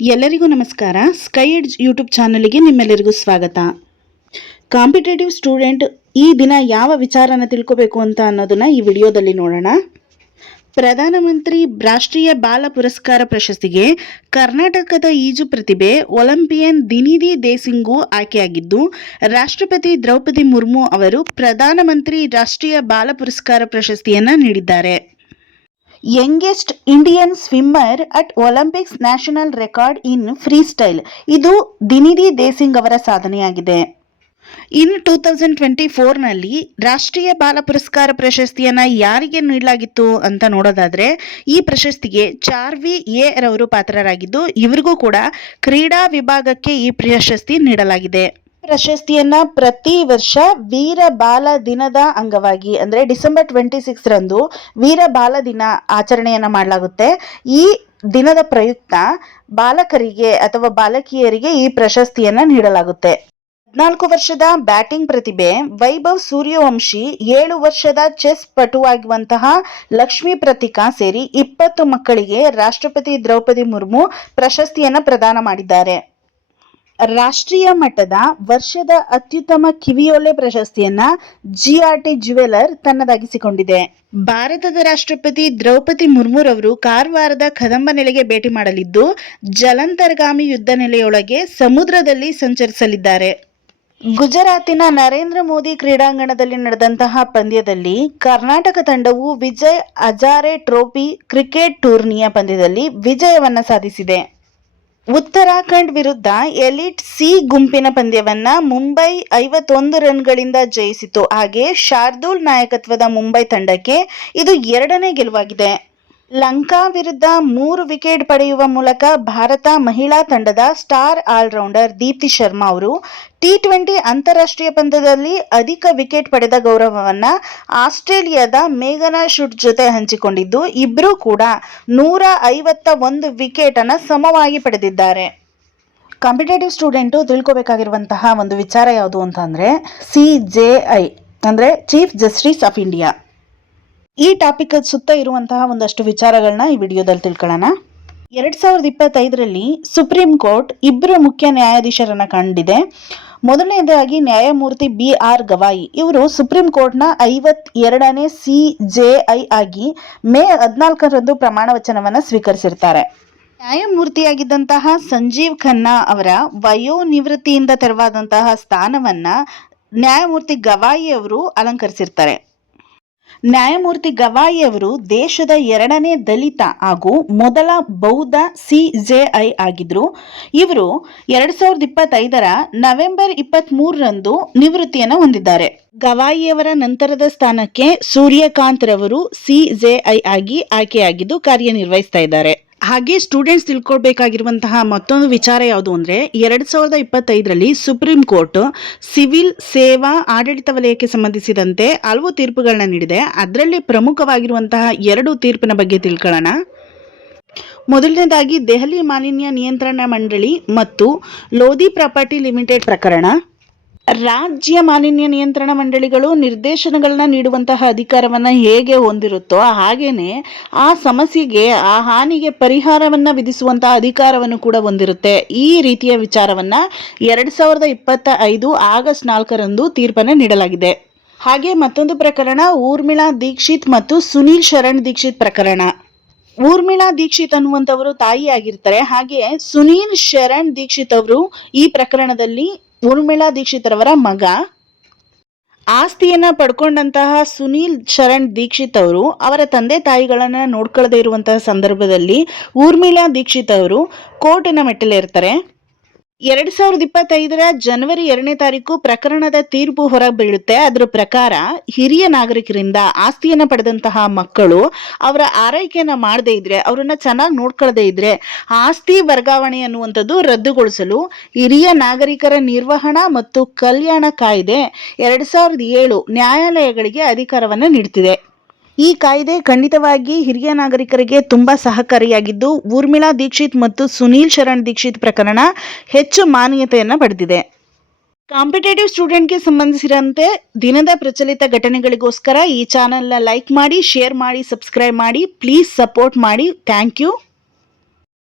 ಎಲ್ಲರಿಗೂ ನಮಸ್ಕಾರ. Sky edge YouTube ಚಾನಲ್ಗೆ ನಿಮ್ಮೆಲ್ಲರಿಗೂ ಸ್ವಾಗತ. ಕಾಂಪಿಟೇಟಿವ್ ಸ್ಟೂಡೆಂಟ್ ಈ ದಿನ ಯಾವ ವಿಚಾರನ ತಿಳ್ಕೋಬೇಕು ಅಂತ ಅನ್ನೋದನ್ನ ಈ ವಿಡಿಯೋದಲ್ಲಿ ನೋಡೋಣ. ಪ್ರಧಾನಮಂತ್ರಿ ರಾಷ್ಟ್ರೀಯ ಬಾಲ ಪುರಸ್ಕಾರ ಪ್ರಶಸ್ತಿಗೆ ಕರ್ನಾಟಕದ ಈಜು ಪ್ರತಿಭೆ ಒಲಿಂಪಿಯನ್ ದಿನಿಧಿ ದೇಸಿಂಗು ಆಯ್ಕೆಯಾಗಿದ್ದು, ರಾಷ್ಟ್ರಪತಿ ದ್ರೌಪದಿ ಮುರ್ಮು ಅವರು ಪ್ರಧಾನಮಂತ್ರಿ ರಾಷ್ಟ್ರೀಯ ಬಾಲ ಪುರಸ್ಕಾರ ಪ್ರಶಸ್ತಿಯನ್ನ ನೀಡಿದ್ದಾರೆ. Youngest Indian swimmer at Olympics national record in free style, ಇದು ದಿನಿಧಿ ದೇಸಿಂಗ್ ಅವರ ಸಾಧನೆಯಾಗಿದೆ. ಇನ್ 2024ನಲ್ಲಿ ರಾಷ್ಟ್ರೀಯ ಬಾಲ ಪುರಸ್ಕಾರ ಪ್ರಶಸ್ತಿಯನ್ನ ಯಾರಿಗೆ ನೀಡಲಾಗಿತ್ತು ಅಂತ ನೋಡೋದಾದ್ರೆ, ಈ ಪ್ರಶಸ್ತಿಗೆ ಚಾರ್ವಿ ಎ ರವರು ಪಾತ್ರರಾಗಿದ್ದು, ಇವರಿಗೂ ಕೂಡ ಕ್ರೀಡಾ ವಿಭಾಗಕ್ಕೆ ಈ ಪ್ರಶಸ್ತಿ ನೀಡಲಾಗಿದೆ. ಪ್ರಶಸ್ತಿಯನ್ನ ಪ್ರತಿ ವರ್ಷ ವೀರ ಬಾಲ ದಿನದ ಅಂಗವಾಗಿ ಅಂದ್ರೆ ಡಿಸೆಂಬರ್ 26 ರಂದು ವೀರ ಬಾಲ ದಿನ ಆಚರಣೆಯನ್ನ ಮಾಡಲಾಗುತ್ತೆ. ಈ ದಿನದ ಪ್ರಯುಕ್ತ ಬಾಲಕರಿಗೆ ಅಥವಾ ಬಾಲಕಿಯರಿಗೆ ಈ ಪ್ರಶಸ್ತಿಯನ್ನ ನೀಡಲಾಗುತ್ತೆ. 14 ವರ್ಷದ ಬ್ಯಾಟಿಂಗ್ ಪ್ರತಿಭೆ ವೈಭವ್ ಸೂರ್ಯವಂಶಿ, 7 ವರ್ಷದ ಚೆಸ್ ಪಟುವಾಗಿರುವಂತಹ ಲಕ್ಷ್ಮೀ ಪ್ರತಿಕಾ ಸೇರಿ 20 ಮಕ್ಕಳಿಗೆ ರಾಷ್ಟ್ರಪತಿ ದ್ರೌಪದಿ ಮುರ್ಮು ಪ್ರಶಸ್ತಿಯನ್ನ ಪ್ರದಾನ ಮಾಡಿದ್ದಾರೆ. ರಾಷ್ಟ್ರೀಯ ಮಟ್ಟದ ವರ್ಷದ ಅತ್ಯುತ್ತಮ ಕಿವಿಯೋಲೆ ಪ್ರಶಸ್ತಿಯನ್ನ ಜಿಆರ್ಟಿ ಜ್ಯುವೆಲರ್ ತನ್ನದಾಗಿಸಿಕೊಂಡಿದೆ. ಭಾರತದ ರಾಷ್ಟ್ರಪತಿ ದ್ರೌಪದಿ ಮುರ್ಮುರವರು ಕಾರವಾರದ ಕದಂಬ ನೆಲೆಗೆ ಭೇಟಿ ಮಾಡಲಿದ್ದು, ಜಲಂತರ್ಗಾಮಿ ಯುದ್ಧ ನೆಲೆಯೊಳಗೆ ಸಮುದ್ರದಲ್ಲಿ ಸಂಚರಿಸಲಿದ್ದಾರೆ. ಗುಜರಾತಿನ ನರೇಂದ್ರ ಮೋದಿ ಕ್ರೀಡಾಂಗಣದಲ್ಲಿ ನಡೆದಂತಹ ಪಂದ್ಯದಲ್ಲಿ ಕರ್ನಾಟಕ ತಂಡವು ವಿಜಯ್ ಹಜಾರೆ ಟ್ರೋಫಿ ಕ್ರಿಕೆಟ್ ಟೂರ್ನಿಯ ಪಂದ್ಯದಲ್ಲಿ ವಿಜಯವನ್ನ ಸಾಧಿಸಿದೆ. ಉತ್ತರಾಖಂಡ್ ವಿರುದ್ಧ ಎಲಿಟ್ ಸಿ ಗುಂಪಿನ ಪಂದ್ಯವನ್ನ ಮುಂಬೈ 51 ರನ್ಗಳಿಂದ ಜಯಿಸಿತು. ಹಾಗೆ ಶಾರ್ದೂಲ್ ನಾಯಕತ್ವದ ಮುಂಬೈ ತಂಡಕ್ಕೆ ಇದು 2ನೇ ಗೆಲುವಾಗಿದೆ. ಲಂಕಾ ವಿರುದ್ಧ 3 ವಿಕೆಟ್ ಪಡೆಯುವ ಮೂಲಕ ಭಾರತ ಮಹಿಳಾ ತಂಡದ ಸ್ಟಾರ್ ಆಲ್ರೌಂಡರ್ ದೀಪ್ತಿ ಶರ್ಮಾ ಅವರು T20 ಅಂತಾರಾಷ್ಟ್ರೀಯ ಪಂದ್ಯದಲ್ಲಿ ಅಧಿಕ ವಿಕೆಟ್ ಪಡೆದ ಗೌರವವನ್ನ ಆಸ್ಟ್ರೇಲಿಯಾದ ಮೇಘನಾ ಶುಟ್ ಜೊತೆ ಹಂಚಿಕೊಂಡಿದ್ದು, ಇಬ್ಬರೂ ಕೂಡ 151 ವಿಕೆಟ್ ಅನ್ನ ಸಮವಾಗಿ ಪಡೆದಿದ್ದಾರೆ. ಕಾಂಪಿಟೇಟಿವ್ ಸ್ಟೂಡೆಂಟ್ ತಿಳ್ಕೋಬೇಕಾಗಿರುವಂತಹ ಒಂದು ವಿಚಾರ ಯಾವುದು ಅಂತಂದ್ರೆ CJI ಅಂದ್ರೆ ಚೀಫ್ ಜಸ್ಟಿಸ್ ಆಫ್ ಇಂಡಿಯಾ. ಈ ಟಾಪಿಕ್ ಸುತ್ತ ಇರುವಂತಹ ಒಂದಷ್ಟು ವಿಚಾರಗಳನ್ನ ಈ ವಿಡಿಯೋದಲ್ಲಿ ತಿಳ್ಕೊಳ್ಳೋಣ. 2025ರಲ್ಲಿ ಸುಪ್ರೀಂ ಕೋರ್ಟ್ 2 ಮುಖ್ಯ ನ್ಯಾಯಾಧೀಶರನ್ನ ಕಂಡಿದೆ. ಮೊದಲನೇದಾಗಿ ನ್ಯಾಯಮೂರ್ತಿ BR ಗವಾಯಿ, ಇವರು ಸುಪ್ರೀಂ ಕೋರ್ಟ್ನ 52ನೇ CJI ಆಗಿ ಮೇ 14ರಂದು ಪ್ರಮಾಣ ವಚನವನ್ನ ಸ್ವೀಕರಿಸಿರ್ತಾರೆ. ನ್ಯಾಯಮೂರ್ತಿಯಾಗಿದ್ದಂತಹ ಸಂಜೀವ್ ಖನ್ನಾ ಅವರ ವಯೋನಿವೃತ್ತಿಯಿಂದ ತೆರವಾದಂತಹ ಸ್ಥಾನವನ್ನ ನ್ಯಾಯಮೂರ್ತಿ ಗವಾಯಿ ಅವರು ಅಲಂಕರಿಸಿರ್ತಾರೆ. ನ್ಯಾಯಮೂರ್ತಿ ಗವಾಯಿ ಅವರು ದೇಶದ 2ನೇ ದಲಿತ ಹಾಗೂ ಮೊದಲ ಬೌದ್ಧ CJI ಆಗಿದ್ರು. ಇವರು 2025ರ ನವೆಂಬರ್ 23ರಂದು ನಿವೃತ್ತಿಯನ್ನು ಹೊಂದಿದ್ದಾರೆ. ಗವಾಯಿಯವರ ನಂತರದ ಸ್ಥಾನಕ್ಕೆ ಸೂರ್ಯಕಾಂತ್ ರವರು CJI ಆಗಿ ಆಯ್ಕೆಯಾಗಿದ್ದು ಕಾರ್ಯನಿರ್ವಹಿಸ್ತಾ ಇದ್ದಾರೆ. ಹಾಗೆ ಸ್ಟೂಡೆಂಟ್ಸ್ ತಿಳ್ಕೊಳ್ಬೇಕಾಗಿರುವಂತಹ ಮತ್ತೊಂದು ವಿಚಾರ ಯಾವುದು ಅಂದ್ರೆ 2025ರಲ್ಲಿ ಸುಪ್ರೀಂ ಕೋರ್ಟ್ ಸಿವಿಲ್ ಸೇವಾ ಆಡಳಿತ ವಲಯಕ್ಕೆ ಸಂಬಂಧಿಸಿದಂತೆ ಹಲವು ತೀರ್ಪುಗಳನ್ನ ನೀಡಿದೆ. ಅದರಲ್ಲಿ ಪ್ರಮುಖವಾಗಿರುವಂತಹ 2 ತೀರ್ಪಿನ ಬಗ್ಗೆ ತಿಳ್ಕೊಳ್ಳೋಣ. ಮೊದಲನೇದಾಗಿ ದೆಹಲಿ ಮಾಲಿನ್ಯ ನಿಯಂತ್ರಣ ಮಂಡಳಿ ಮತ್ತು ಲೋಧಿ ಪ್ರಾಪರ್ಟಿ ಲಿಮಿಟೆಡ್ ಪ್ರಕರಣ. ರಾಜ್ಯ ಮಾಲಿನ್ಯ ನಿಯಂತ್ರಣ ಮಂಡಳಿಗಳು ನಿರ್ದೇಶನಗಳನ್ನ ನೀಡುವಂತಹ ಅಧಿಕಾರವನ್ನ ಹೇಗೆ ಹೊಂದಿರುತ್ತೋ ಹಾಗೇನೆ ಆ ಸಮಸ್ಯೆಗೆ ಆ ಹಾನಿಗೆ ಪರಿಹಾರವನ್ನ ವಿಧಿಸುವಂತಹ ಅಧಿಕಾರವನ್ನು ಕೂಡ ಹೊಂದಿರುತ್ತೆ. ಈ ರೀತಿಯ ವಿಚಾರವನ್ನ 2025 ಆಗಸ್ಟ್ 4ರಂದು ತೀರ್ಪನ್ನು ನೀಡಲಾಗಿದೆ. ಹಾಗೆ ಮತ್ತೊಂದು ಪ್ರಕರಣ ಊರ್ಮಿಳಾ ದೀಕ್ಷಿತ್ ಮತ್ತು ಸುನೀಲ್ ಶರಣ್ ದೀಕ್ಷಿತ್ ಪ್ರಕರಣ. ಊರ್ಮಿಳಾ ದೀಕ್ಷಿತ್ ಅನ್ನುವಂಥವರು ತಾಯಿ ಆಗಿರ್ತಾರೆ. ಹಾಗೆ ಸುನೀಲ್ ಶರಣ್ ದೀಕ್ಷಿತ್ ಅವರು ಈ ಪ್ರಕರಣದಲ್ಲಿ ಊರ್ಮಿಳಾ ದೀಕ್ಷಿತ್ ರವರ ಮಗ. ಆಸ್ತಿಯನ್ನ ಪಡ್ಕೊಂಡಂತಹ ಸುನೀಲ್ ಶರಣ್ ದೀಕ್ಷಿತ್ ಅವರು ಅವರ ತಂದೆ ತಾಯಿಗಳನ್ನ ನೋಡ್ಕೊಳ್ಳದೆ ಇರುವಂತಹ ಸಂದರ್ಭದಲ್ಲಿ ಊರ್ಮಿಳಾ ದೀಕ್ಷಿತ್ ಅವರು ಕೋರ್ಟಿನ ಮೆಟ್ಟಲೇರ್ತಾರೆ. 2025ರ ಜನವರಿ 2ನೇ ತಾರೀಕು ಪ್ರಕರಣದ ತೀರ್ಪು ಹೊರಬೀಳುತ್ತೆ. ಅದರ ಪ್ರಕಾರ ಹಿರಿಯ ನಾಗರಿಕರಿಂದ ಆಸ್ತಿಯನ್ನ ಪಡೆದಂತಹ ಮಕ್ಕಳು ಅವರ ಆರೈಕೆಯನ್ನ ಮಾಡದೇ ಇದ್ರೆ, ಅವರನ್ನ ಚೆನ್ನಾಗಿ ನೋಡ್ಕೊಳ್ಳದೆ ಇದ್ರೆ ಆಸ್ತಿ ವರ್ಗಾವಣೆ ಅನ್ನುವಂಥದ್ದು ರದ್ದುಗೊಳಿಸಲು ಹಿರಿಯ ನಾಗರಿಕರ ನಿರ್ವಹಣಾ ಮತ್ತು ಕಲ್ಯಾಣ ಕಾಯ್ದೆ 2007 ನ್ಯಾಯಾಲಯಗಳಿಗೆ ಅಧಿಕಾರವನ್ನ ನೀಡುತ್ತಿದೆ. ಈ ಕಾಯ್ದೆ ಖಂಡಿತವಾಗಿ ಹಿರಿಯ ನಾಗರಿಕರಿಗೆ ತುಂಬಾ ಸಹಕಾರಿಯಾಗಿದ್ದು, ಊರ್ಮಿಳಾ ದೀಕ್ಷಿತ್ ಮತ್ತು ಸುನೀಲ್ ಶರಣ್ ದೀಕ್ಷಿತ್ ಪ್ರಕರಣ ಹೆಚ್ಚು ಮಾನ್ಯತೆಯನ್ನು ಪಡೆದಿದೆ. ಕಾಂಪಿಟೇಟಿವ್ ಸ್ಟೂಡೆಂಟ್ಗೆ ಸಂಬಂಧಿಸಿದಂತೆ ದಿನದ ಪ್ರಚಲಿತ ಘಟನೆಗಳಿಗೋಸ್ಕರ ಈ ಚಾನೆಲ್ನ ಲೈಕ್ ಮಾಡಿ, ಶೇರ್ ಮಾಡಿ, ಸಬ್ಸ್ಕ್ರೈಬ್ ಮಾಡಿ. ಪ್ಲೀಸ್ ಸಪೋರ್ಟ್ ಮಾಡಿ. Thank you.